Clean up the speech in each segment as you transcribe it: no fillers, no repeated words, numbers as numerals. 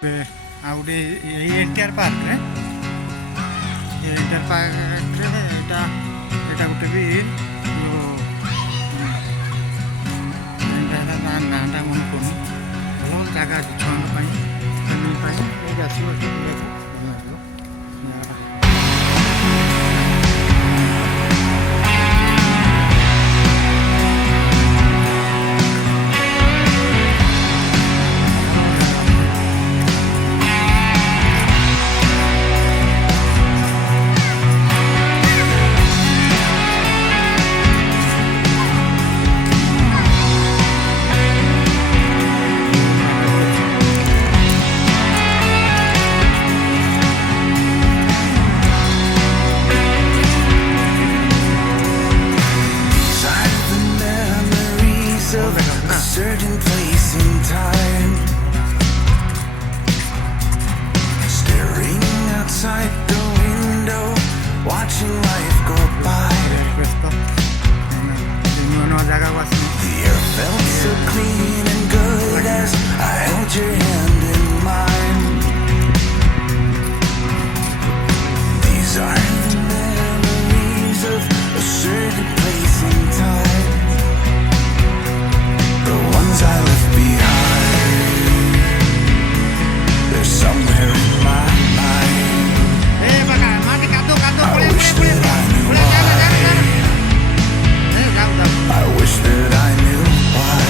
ଆଉ ଗୋଟେ ଏନ୍ଟିଆର୍ ପାର୍କରେ ଏନ୍ଟିଆର୍ ପାର୍କରେ ଏଇଟା ଗୋଟେ ବି ନାଁଟା ମନେ ପଡ଼ୁନି। ଭଲ ଭଲ ଜାଗା ଅଛି ଛୁଆଙ୍କ ପାଇଁ ଫ୍ୟାମିଲି ପାଇଁ ଏଇଠି ଆସିବ ବୁଲିବାକୁ ଭଲ ଲାଗିବ ଜାଗାଟା। A certain place in time, staring outside the window, watching life go by. The air felt so clean and good as I held your hand in mine. These are the memories of a certain place in time, the ones I left behind. They're somewhere in my mind. I wish that I knew why. I wish that I knew why.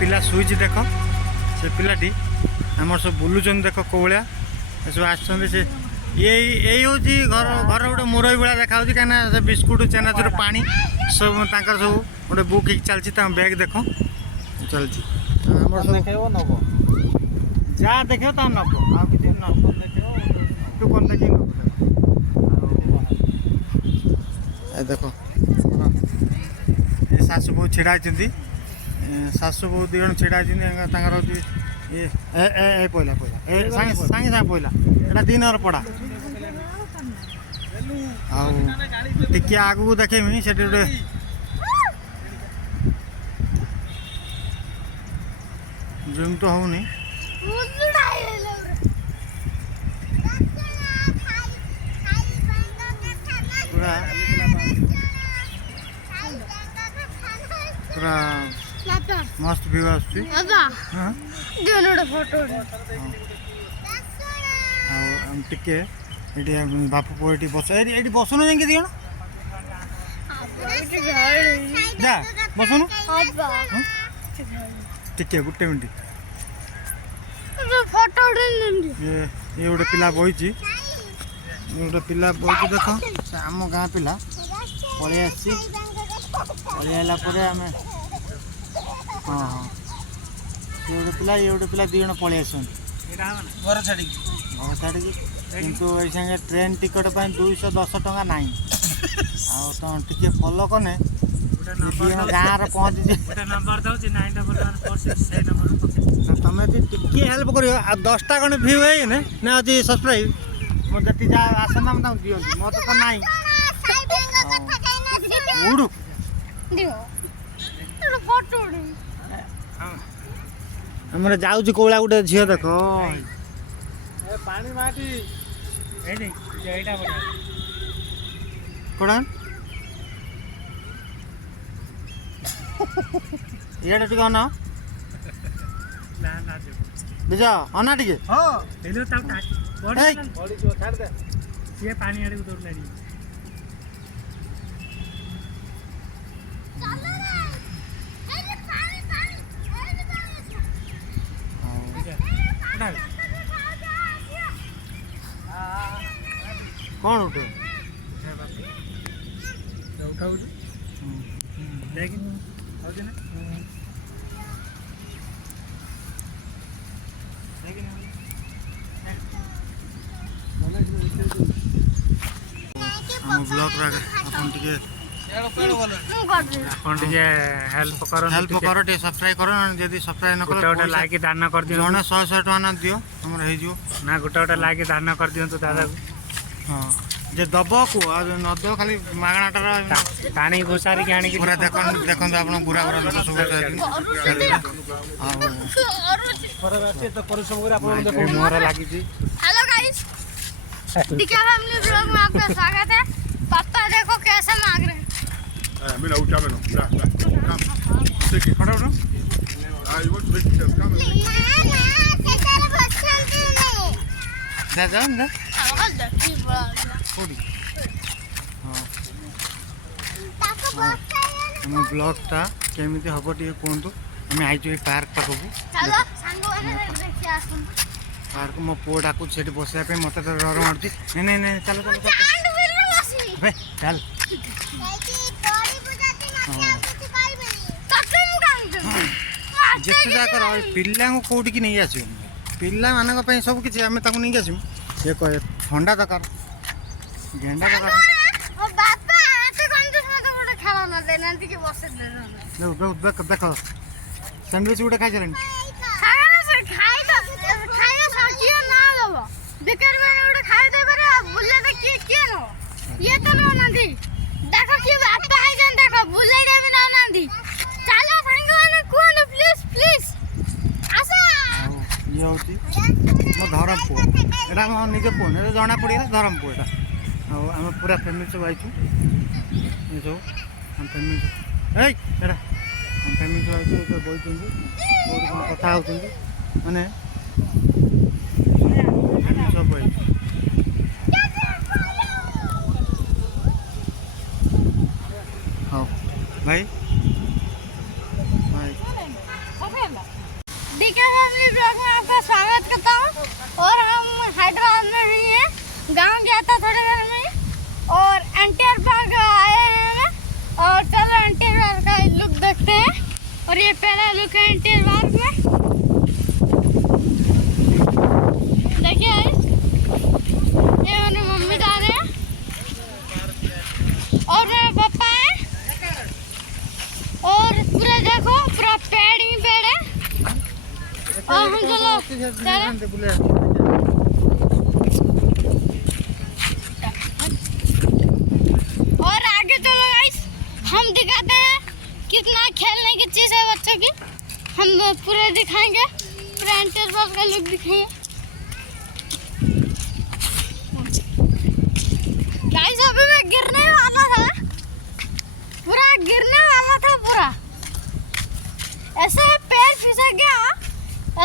पिला शुईच देख से पिलाटी आम सब बुलून देख कौलिया सब आसते से ये हूँ घर घर गोटे मुरई भाया देखा कहीं बिस्कुट चेनाचूर पानी सब तांकर सब गोटे बुक चलती बैग देख चलती नब जहाँ देख ता नब आ कि नब तू कौन देख देख शाशु बहुत छिड़ा शाशु बहुत दी जन छिड़ा ये पहला पहला सागे सागे पहला एटा दिन पड़ा टे आगू देखेमी से गोटे जूम तो होनी पूरा पूरा मस्त व्यू आसुची टिके बापू पुଅ ଏଠି ବସ ଏଠି ବସୁନ ଯାଇକି ଦି ଜଣ ଯା ବସୁନ ଟିକେ ଗୋଟେ ମିନିଟ୍ ये गोटे पिला बही गोटे पिला बही देख आम गाँ पिला पलि आसी पलि आला आम हाँ हाँ ये गोटे पिला ये गोटे पिला दी जन पलि आस घर छाड़ी किंतु ये संगे ट्रेन टिकट 210 टंका ना टे फलो कने गाँव पहुँची तुम टे हेल्प कर 10टा खंडे भ्यू है ना अच्छी सब्सक्राइब मोदी जहाँ आसना मुझे दिखती मत तो ना उड़ू आम जाऊँ कौला गोटे झील देख कौन इे टे अन बुझ अना टे पानी आड़े दौड़ लाड़ी कौन उठे उठा उठ देख ब्लॉग हेल्प कर सब्सक्राइब कर जदि सब्सक्राइब न कर लाइक दान कर दियो जने 100 टका ना दियो हमर हे जो ना गोटे लाइक दान कर दियो दादा को हां जे दब को आ न दो खाली मागणाटार पानी घोसारी के आनी पूरा देखन आपण बुरा बुरा लोक सब तो परिश्रम कर आपण देखो मोहर लागी छी। हेलो गाइस डिका फैमिली ब्लॉग में आपका स्वागत है। पापा देखो कैसे मांग रहे हैं। मैं उठा मैं खड़ा हो I want to make it come. जा जा ना और देखी ब्लॉग कोडी हां हम ब्लॉगटा केमिति हबो टिके कोंतु हम आइजो पार्क पाखो चलो संग वाले देखि आसुन पार्क मो पो डाकू सेठी बसिया पे मते तो डर मारती नहीं नहीं नहीं चलो चलो चांद बिल बसी बे चल बड़ी बुझाती ना क्या कुछ काई में तके मु कांग जेते जा कर पिल्ला को कोडी की नहीं आसी पिल्ला मानक पे सब किछि हमें ताको नहीं आसी ये कहे ठंडा दरकार गेंडा दरकार और बापा आते कंजूस में तो बड़ा खेला ना देना के बसे देना देख देखो सैंडविच उड़े खाई चलन खाना से खाई तो किए ना लो बेकार में उड़े खाई दे बारे बुल्ले तो किए नो ये तो ना नंदी देखो कि बापा आई जन देखो बुल्ले दे भी ना नंदी चलो संग वाले कोन प्लीज प्लीज आसा ये होती मो धरम पो एटा मो निज पो ने जना पड़िला धरम पो एटा हम पूरा फैमिली सब आइछु ये सब हम फैमिली ए एटा हम फैमिली सब आइछु तो बोल चंदी बहुत कथा होतंदी माने सब आइछु हां भाई भाई गया था थोड़ी देर में ही। और एनटीआर पार्क आए हैं हमें और चलो एनटीआर पार्क का लुक देखते हैं। और ये पहला लुक है एनटीआर पार्क में, देखिए ये मेरी मम्मी जा रहे हैं और मेरे पापा हैं और पूरा देखो पूरा पेड़ ही पेड़ है। और हम चलो जा रहे हैं। और आगे चलो गाइस, हम दिखाते हैं कितना खेलने की चीज़ है बच्चों की। हम पूरे दिखाएंगे, पूरा एंटर पार्क का लुक दिखाएंगे। गाइस अभी मैं गिरने वाला था, पूरा गिरने वाला था पूरा। ऐसे पैर फिसल गया,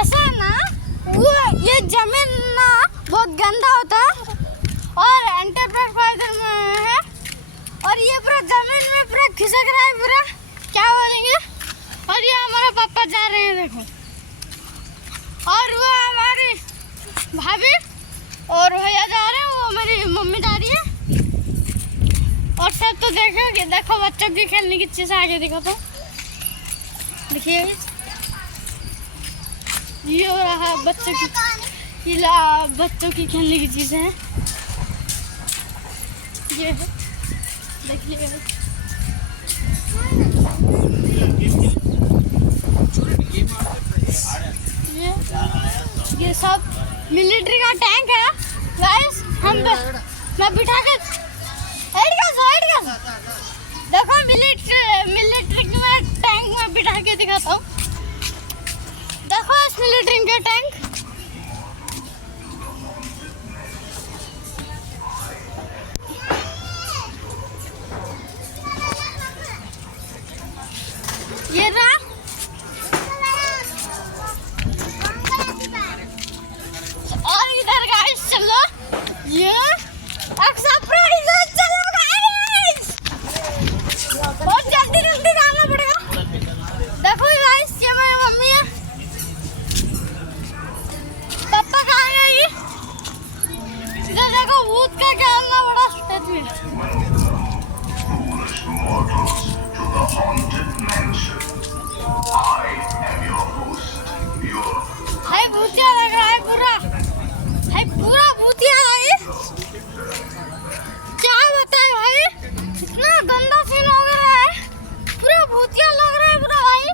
ऐसे ना वो ये जमीन ना बहुत गंदा होता है और एंटर पार्क में है और ये पूरा जमीन में पूरा खिसक रहा है पूरा, क्या बोलेंगे। और ये हमारे पापा जा रहे हैं देखो, और वो हमारी भाभी और भैया जा रहे हैं, वो मेरी मम्मी जा रही है। और सब तो देखोगे, देखो बच्चों की खेलने की चीज़ आगे देखो तो देखिए ये हो रहा है बच्चों की खेलने की चीज़ है ये है, देखिए ये सब मिलिट्री का टैंक है गाइस। मैं बिठा के देखो मिलिट्री में टैंक में बिठा के दिखाता हूँ। देखो इस मिलिट्री के टैंक, ये रहा। और इधर गाइस चलो, ये सरप्राइज है, चलो गाइस बहुत जल्दी जाना पड़ेगा। देखो गाइस ये मेरी मम्मी है, पापा कहाँ गए? इधर देखो भूत का खेलना बड़ा स्टैचू है। हाय भूतिया लग रहा है पूरा, हाय पूरा भूतिया है। क्या बताए भाई, इतना गंदा सीन हो गया है, पूरा भूतिया लग रहा है पूरा भाई,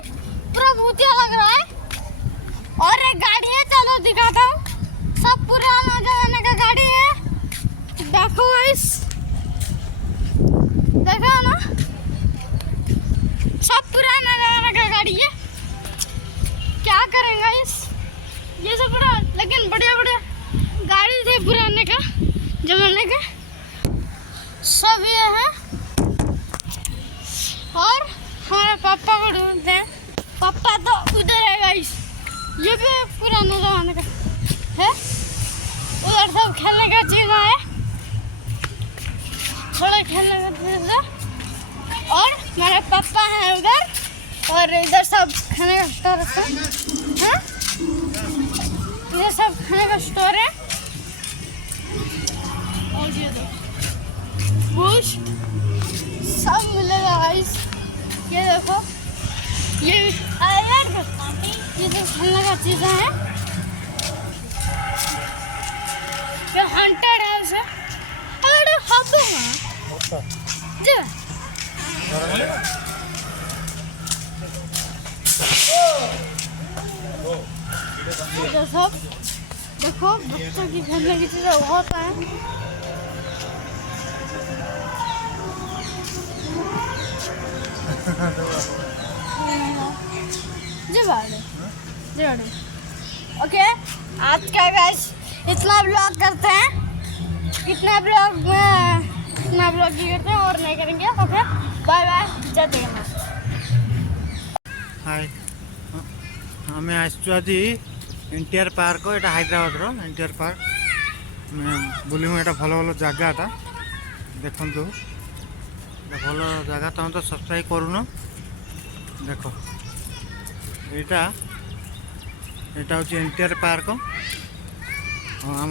पूरा भूतिया लग रहा है। और एक गाड़ी है, चलो दिखाता हूँ, सब पुराना जमाने का गाड़ी है। देखो गाइस, देखो ना सब पुराना जमाने का गाड़ी है। क्या करेंगे इस ये सब बड़ा, लेकिन बढ़िया बढ़िया गाड़ी थे पुराने का जमाने के सब ये है। और हमारे पापा को ढूंढते हैं, पापा तो उधर है गाइस, ये भी पुराने जमाने का है। उधर सब खेलने का चीज़ है, थोड़ा खेलने का चीज़ है। और मेरे पापा हैं उधर, और इधर सब खाने का स्टोर है, इधर सब खाने का स्टोर है। और ये देखो बूस्ट सब मिलेगा गाइस, ये देखो ये सब खेलने का चीज़ें हैं। ये हंटेड है उसे, अरे हब्बे हैं जी। ये सब देखो बच्चों की खेलने की चीज़ें बहुत हैं। जी ओके, आज का गाइस इतना ब्लॉग करते हैं, इतना ब्लॉग ही करते हैं और नहीं करेंगे। ओके बाय बाय, जय जगन्नाथ। हाय, आमे आसचु आज एनटीआर पार्क, एटा हैदराबाद एनटीआर पार्क मैं बुलूँ। एटा भल भल जगहटा देखु, भल जगह तुम तो सब्सक्राइब करून। देख यहाँ हूँ एनटीआर पार्क। हाँ आम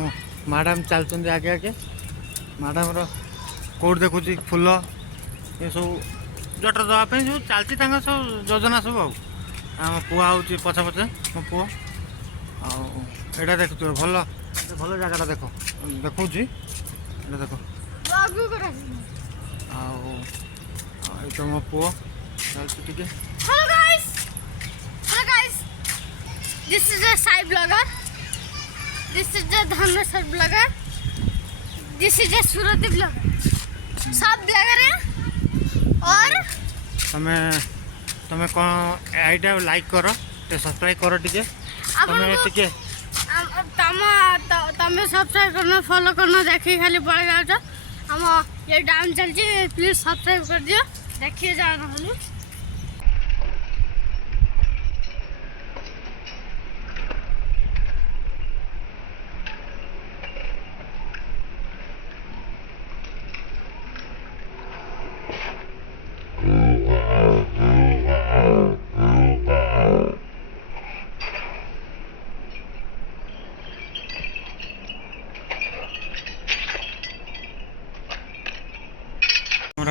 मैडम चलते आगे आगे मैडम कौट देखुची फुल ये सब जटर देवाई जो चलती सब योजना सब आम पुआ हूँ पछे पछे मो पुआ आईटा देखु भल भल जगह देख देखा देख आगू कर तो मो पुआ चलती टिके hello guys this is a Sai blogger this is a Dhaneshwar blogger this is a Surti blogger सब ब्लॉगर हैं और तमें कौन आईटा लाइक कर सब्सक्राइब कर टिके तमें टिके तमें सब्सक्राइब करना फॉलो करना देखिए खाली पड़ जाओ हम ये डाउन चलती प्लीज सब्सक्राइब कर दियो देखिए जाओ खाली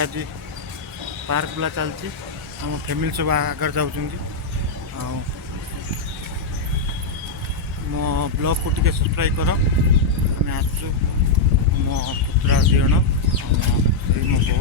आज पार्क बुला चलती आम फैमिली सब आगे जाऊँ मो ब्लॉग को टिके सब्सक्राइब कर आम आसु मो पुत्रा 2 जन मो बो